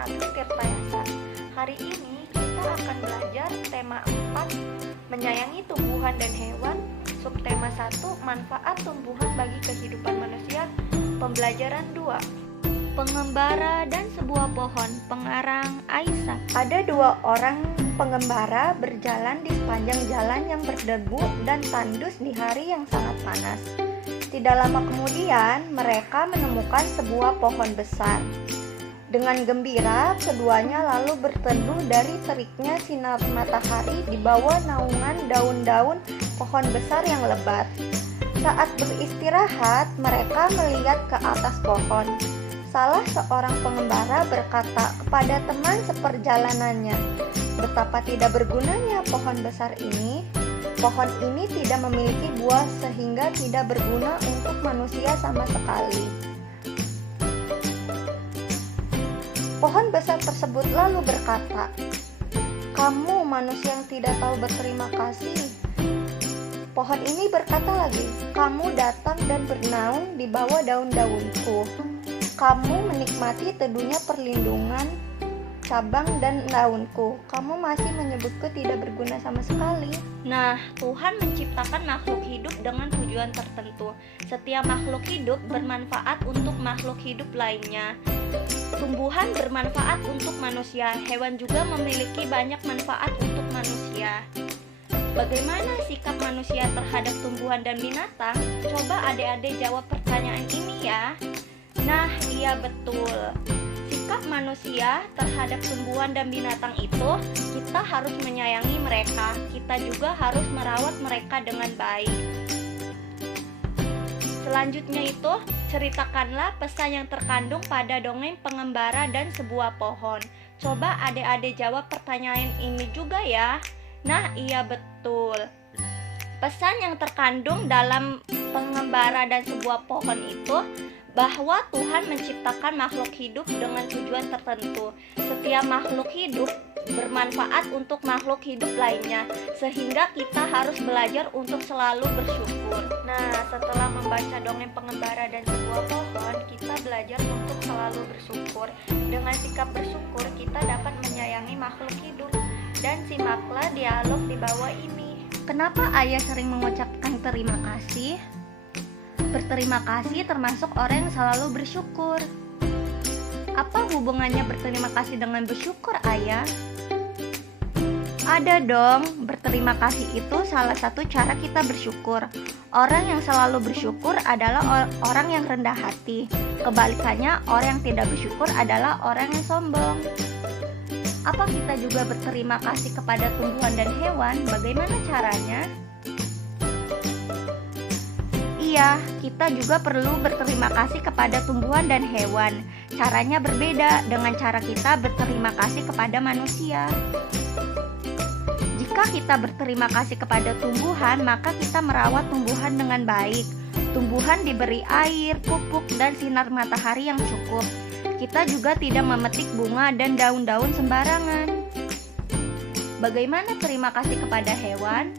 Agni Tirtayasa. Hari ini kita akan belajar tema 4, menyayangi tumbuhan dan hewan, subtema 1, manfaat tumbuhan bagi kehidupan manusia, pembelajaran 2, pengembara dan sebuah pohon, pengarang Aisyah. Ada 2 orang pengembara berjalan di sepanjang jalan yang berdebu dan tandus di hari yang sangat panas. Tidak lama kemudian, mereka menemukan sebuah pohon besar. Dengan gembira, keduanya lalu berteduh dari teriknya sinar matahari di bawah naungan daun-daun pohon besar yang lebat. Saat beristirahat, mereka melihat ke atas pohon. Salah seorang pengembara berkata kepada teman seperjalanannya, "Betapa tidak bergunanya pohon besar ini. Pohon ini tidak memiliki buah sehingga tidak berguna untuk manusia sama sekali." Pohon besar tersebut lalu berkata, "Kamu manusia yang tidak tahu berterima kasih." Pohon ini berkata lagi, "Kamu datang dan bernaung di bawah daun-daunku. Kamu menikmati teduhnya perlindungan cabang dan daunku. Kamu masih menyebutku tidak berguna sama sekali." Nah, Tuhan menciptakan makhluk hidup dengan tujuan tertentu. Setiap makhluk hidup bermanfaat untuk makhluk hidup lainnya. Tumbuhan bermanfaat untuk manusia, hewan juga memiliki banyak manfaat untuk manusia. Bagaimana sikap manusia terhadap tumbuhan dan binatang? Coba adik-adik jawab pertanyaan ini ya. Nah, iya betul. Sikap manusia terhadap tumbuhan dan binatang itu, kita harus menyayangi mereka. Kita juga harus merawat mereka dengan baik. Selanjutnya itu, ceritakanlah pesan yang terkandung pada dongeng pengembara dan sebuah pohon. Coba adik-adik jawab pertanyaan ini juga ya. Nah, iya betul. Pesan yang terkandung dalam pengembara dan sebuah pohon itu bahwa Tuhan menciptakan makhluk hidup dengan tujuan tertentu. Setiap makhluk hidup bermanfaat untuk makhluk hidup lainnya, sehingga kita harus belajar untuk selalu bersyukur. Nah, setelah membaca dongeng pengembara dan sebuah pohon, kita belajar untuk selalu bersyukur. Dengan sikap bersyukur, kita dapat menyayangi makhluk hidup. Dan simaklah dialog di bawah ini. Kenapa ayah sering mengucapkan terima kasih? Berterima kasih termasuk orang yang selalu bersyukur. Apa hubungannya berterima kasih dengan bersyukur, ayah? Ada dong, berterima kasih itu salah satu cara kita bersyukur. Orang yang selalu bersyukur adalah orang yang rendah hati. Kebalikannya, orang yang tidak bersyukur adalah orang yang sombong. Apa kita juga berterima kasih kepada tumbuhan dan hewan? Bagaimana caranya? Iya, kita juga perlu berterima kasih kepada tumbuhan dan hewan. Caranya berbeda dengan cara kita berterima kasih kepada manusia. Jika kita berterima kasih kepada tumbuhan, maka kita merawat tumbuhan dengan baik. Tumbuhan diberi air, pupuk, dan sinar matahari yang cukup. Kita juga tidak memetik bunga dan daun-daun sembarangan. Bagaimana terima kasih kepada hewan?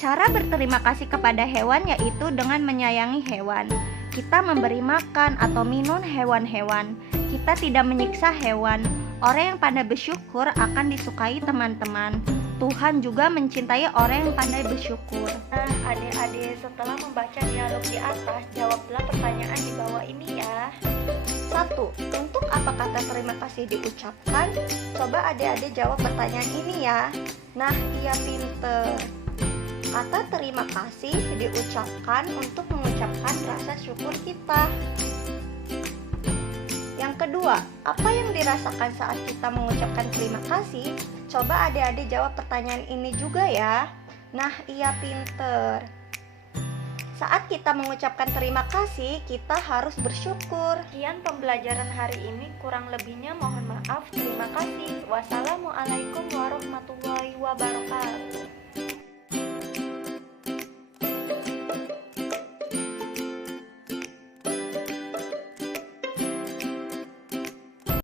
Cara berterima kasih kepada hewan yaitu dengan menyayangi hewan. Kita memberi makan atau minum hewan-hewan. Kita tidak menyiksa hewan. Orang yang pandai bersyukur akan disukai teman-teman. Tuhan juga mencintai orang yang pandai bersyukur. Nah, adik-adik, setelah membaca dialog di atas, jawablah pertanyaan di bawah ini ya. 1. Untuk apa kata terima kasih diucapkan? Coba adik-adik jawab pertanyaan ini ya. Nah, iya pinter. Kata terima kasih diucapkan untuk mengucapkan rasa syukur kita. Yang kedua, apa yang dirasakan saat kita mengucapkan terima kasih? Coba adik-adik jawab pertanyaan ini juga ya. Nah, iya pinter. Saat kita mengucapkan terima kasih, kita harus bersyukur. Sekian pembelajaran hari ini, kurang lebihnya mohon maaf. Terima kasih. Wassalamualaikum warahmatullahi wabarakatuh.